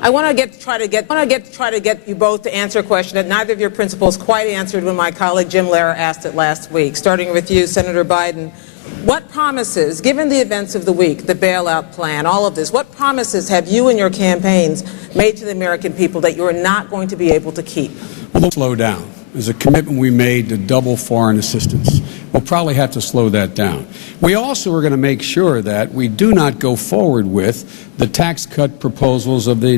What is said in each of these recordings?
I want to try to get you both to answer a question that neither of your principals quite answered when my colleague Jim Lehrer asked it last week. Starting with you, Senator Biden, what promises, given the events of the week, the bailout plan, all of this, what promises have you and your campaigns made to the American people that you are not going to be able to keep? Well, slow down. There's a commitment we made to double foreign assistance. We'll probably have to slow that down. We also are going to make sure that we do not go forward with the tax cut proposals of the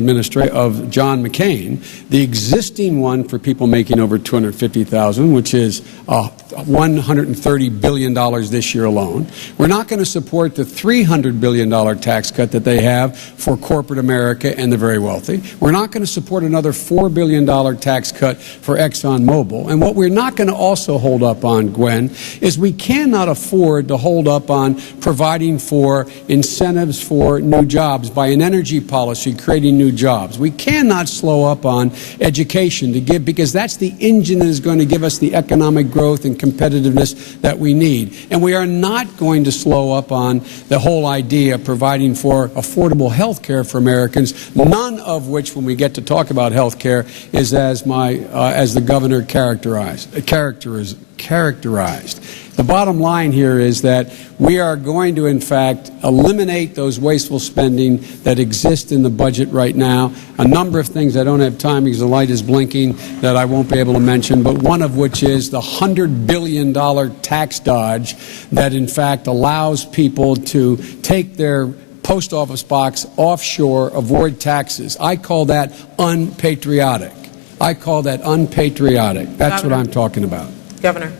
of John McCain, the existing one for people making over $250,000, which is $130 billion this year alone. We're not going to support the $300 billion tax cut that they have for corporate America and the very wealthy. We're not going to support another $4 billion tax cut for ExxonMobil. And what we're not going to also hold up on, Gwen, is we cannot afford to hold up on providing for incentives for new jobs by an energy policy creating new jobs. We cannot slow up on education because that's the engine that is going to give us the economic growth and competitiveness that we need. And we are not going to slow up on the whole idea of providing for affordable health care for Americans, none of which, when we get to talk about health care, is as the governor characterized. The bottom line here is that we are going to, in fact, eliminate those wasteful spending that exist in the budget right now. A number of things I don't have time because the light is blinking that I won't be able to mention, but one of which is the $100 billion tax dodge that, in fact, allows people to take their post office box offshore, avoid taxes. I call that unpatriotic. That's what I'm talking about. Governor.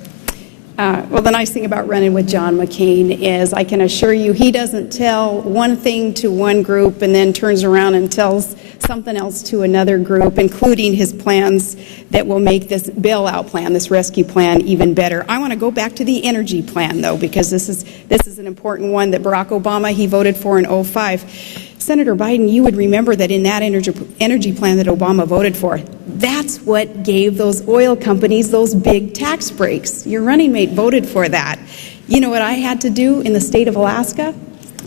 Well, the nice thing about running with John McCain is I can assure you he doesn't tell one thing to one group and then turns around and tells something else to another group, including his plans that will make this bailout plan, this rescue plan, even better. I want to go back to the energy plan, though, because this is an important one that Barack Obama, he voted for in 2005. Senator Biden, you would remember that in that energy plan that Obama voted for, that's what gave those oil companies those big tax breaks. Your running mate voted for that. You know what I had to do in the state of Alaska?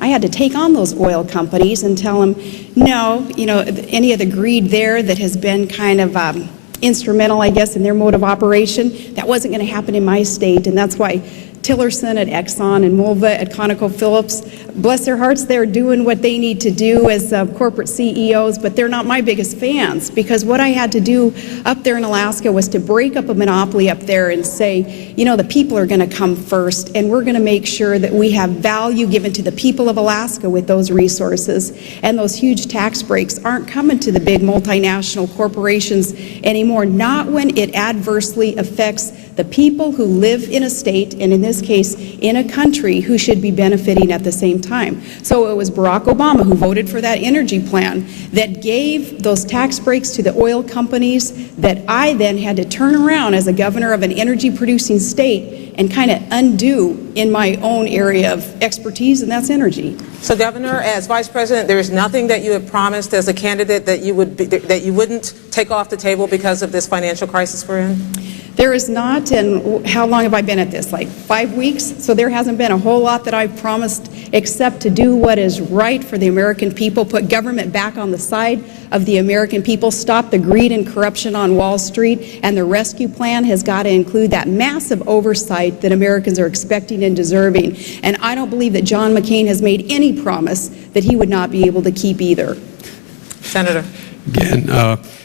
I had to take on those oil companies and tell them, no, any of the greed there that has been kind of instrumental, I guess, in their mode of operation, that wasn't going to happen in my state, and that's why Tillerson at Exxon and Mulva at ConocoPhillips, bless their hearts, they're doing what they need to do as corporate CEOs, but they're not my biggest fans, because what I had to do up there in Alaska was to break up a monopoly up there and say, the people are going to come first, and we're going to make sure that we have value given to the people of Alaska with those resources, and those huge tax breaks aren't coming to the big multinational corporations anymore, not when it adversely affects the people who live in a state, and in this case, in a country, who should be benefiting at the same time. So it was Barack Obama who voted for that energy plan that gave those tax breaks to the oil companies that I then had to turn around as a governor of an energy-producing state and kind of undo in my own area of expertise, and that's energy. So, Governor, as Vice President, there is nothing that you have promised as a candidate that you wouldn't take off the table because of this financial crisis we're in? There is not, and how long have I been at this? Like 5 weeks? So there hasn't been a whole lot that I've promised except to do what is right for the American people, put government back on the side of the American people, stop the greed and corruption on Wall Street, and the rescue plan has got to include that massive oversight that Americans are expecting and deserving. And I don't believe that John McCain has made any promise that he would not be able to keep either. Senator. Again,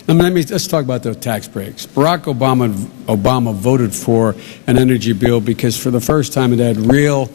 let's talk about the tax breaks. Barack Obama voted for an energy bill because for the first time it had real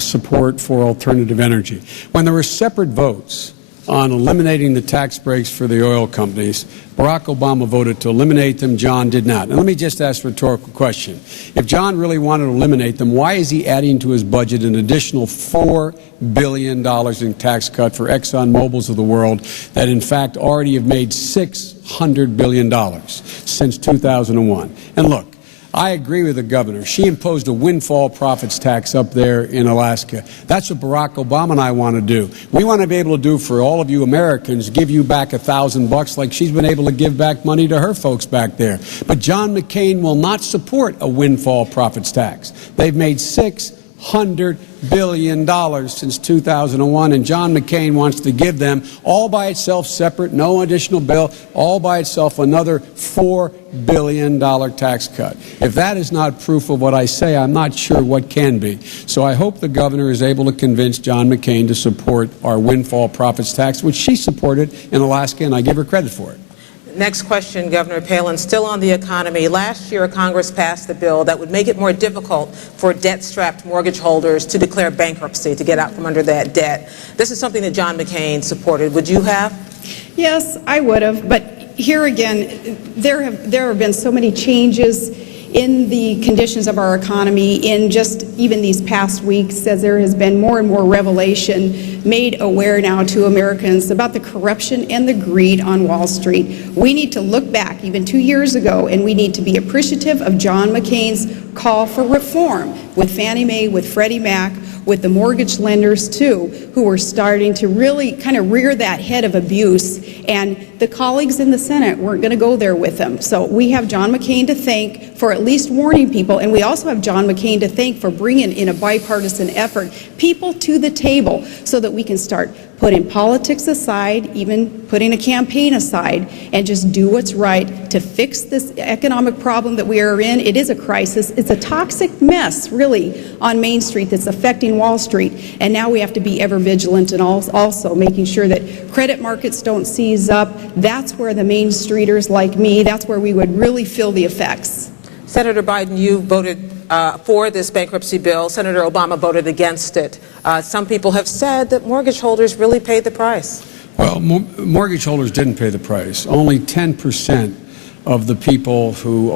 support for alternative energy. When there were separate votes on eliminating the tax breaks for the oil companies, Barack Obama voted to eliminate them. John did not. Now, let me just ask a rhetorical question. If John really wanted to eliminate them, why is he adding to his budget an additional $4 billion in tax cut for ExxonMobils of the world that, in fact, already have made $600 billion since 2001? And look, I agree with the governor. She imposed a windfall profits tax up there in Alaska. That's what Barack Obama and I want to do. We want to be able to do for all of you Americans, give you back $1,000 like she's been able to give back money to her folks back there. But John McCain will not support a windfall profits tax. They've made $600 $600 billion since 2001, and John McCain wants to give them all by itself, separate, no additional bill, all by itself, another $4 billion tax cut. If that is not proof of what I say, I'm not sure what can be. So I hope the governor is able to convince John McCain to support our windfall profits tax, which she supported in Alaska, and I give her credit for it. Next question, Governor Palin, still on the economy. Last year, Congress passed a bill that would make it more difficult for debt-strapped mortgage holders to declare bankruptcy, to get out from under that debt. This is something that John McCain supported. Would you have? Yes, I would have, but here again, there have been so many changes in the conditions of our economy in just even these past weeks, as there has been more and more revelation made aware now to Americans about the corruption and the greed on Wall Street. We need to look back even 2 years ago, and we need to be appreciative of John McCain's call for reform with Fannie Mae, with Freddie Mac, with the mortgage lenders too, who were starting to really kind of rear that head of abuse, and the colleagues in the Senate weren't going to go there with them. So we have John McCain to thank for at least warning people, and we also have John McCain to thank for bringing in a bipartisan effort people to the table so that we can start putting politics aside, even putting a campaign aside, and just do what's right to fix this economic problem that we are in. It is a crisis. It's a toxic mess, really, on Main Street that's affecting Wall Street. And now we have to be ever vigilant and also making sure that credit markets don't seize up. That's where the Main Streeters like me, that's where we would really feel the effects. Senator Biden, you voted for this bankruptcy bill. Senator Obama voted against it. Some people have said that mortgage holders really paid the price. Well, mortgage holders didn't pay the price. Only 10% of the people who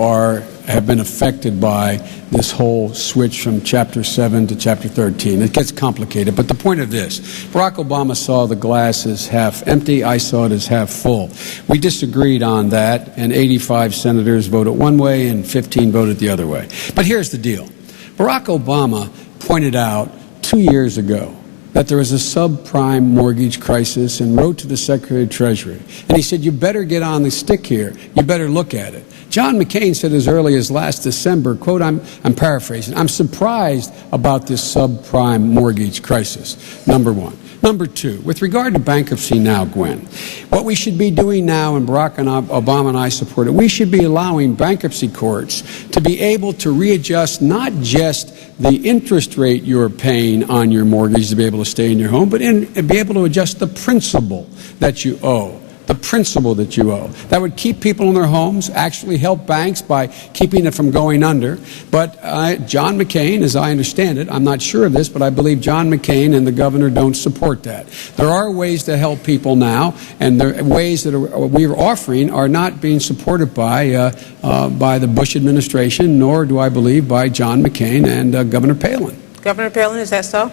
have been affected by this whole switch from Chapter 7 to Chapter 13. It gets complicated, but the point of this, Barack Obama saw the glass as half empty, I saw it as half full. We disagreed on that, and 85 senators voted one way and 15 voted the other way. But here's the deal. Barack Obama pointed out 2 years ago that there was a subprime mortgage crisis and wrote to the Secretary of Treasury. And he said, you better get on the stick here. You better look at it. John McCain said as early as last December, quote, I'm paraphrasing, I'm surprised about this subprime mortgage crisis, number one. Number two, with regard to bankruptcy now, Gwen, what we should be doing now, and Barack and Obama and I support it, we should be allowing bankruptcy courts to be able to readjust not just the interest rate you're paying on your mortgage to be able to stay in your home, but be able to adjust the principal that you owe. The principal that you owe. That would keep people in their homes, actually help banks by keeping it from going under. But John McCain, as I understand it, I'm not sure of this, but I believe John McCain and the governor don't support that. There are ways to help people now, and the ways that we're offering are not being supported by the Bush administration, nor do I believe by John McCain and Governor Palin. Governor Palin, is that so?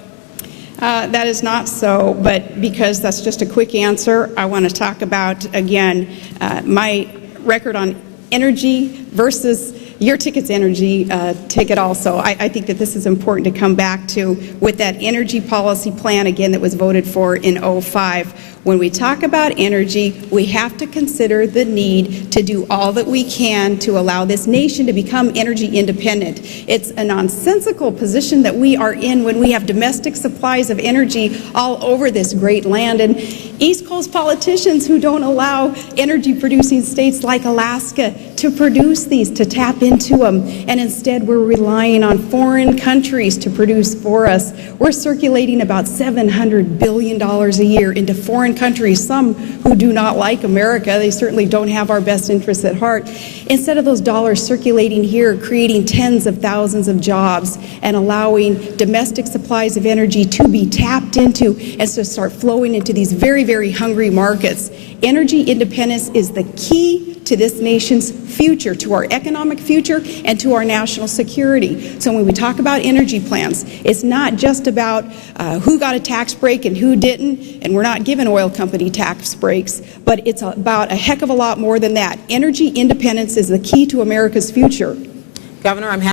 That is not so, but because that's just a quick answer, I want to talk about, again, my record on energy versus your ticket's energy ticket also. I think that this is important to come back to with that energy policy plan, again, that was voted for in '05. When we talk about energy, we have to consider the need to do all that we can to allow this nation to become energy independent. It's a nonsensical position that we are in when we have domestic supplies of energy all over this great land, and East Coast politicians who don't allow energy-producing states like Alaska to produce these, to tap into them, and instead we're relying on foreign countries to produce for us. We're circulating about $700 billion a year into foreign countries, some who do not like America. They certainly don't have our best interests at heart. Instead of those dollars circulating here, creating tens of thousands of jobs and allowing domestic supplies of energy to be tapped into and to start flowing into these very, very hungry markets. Energy independence is the key to this nation's future, to our economic future, and to our national security. So when we talk about energy plans, it's not just about who got a tax break and who didn't, and we're not giving oil company tax breaks, but it's about a heck of a lot more than that. Energy independence is the key to America's future. Governor, I'm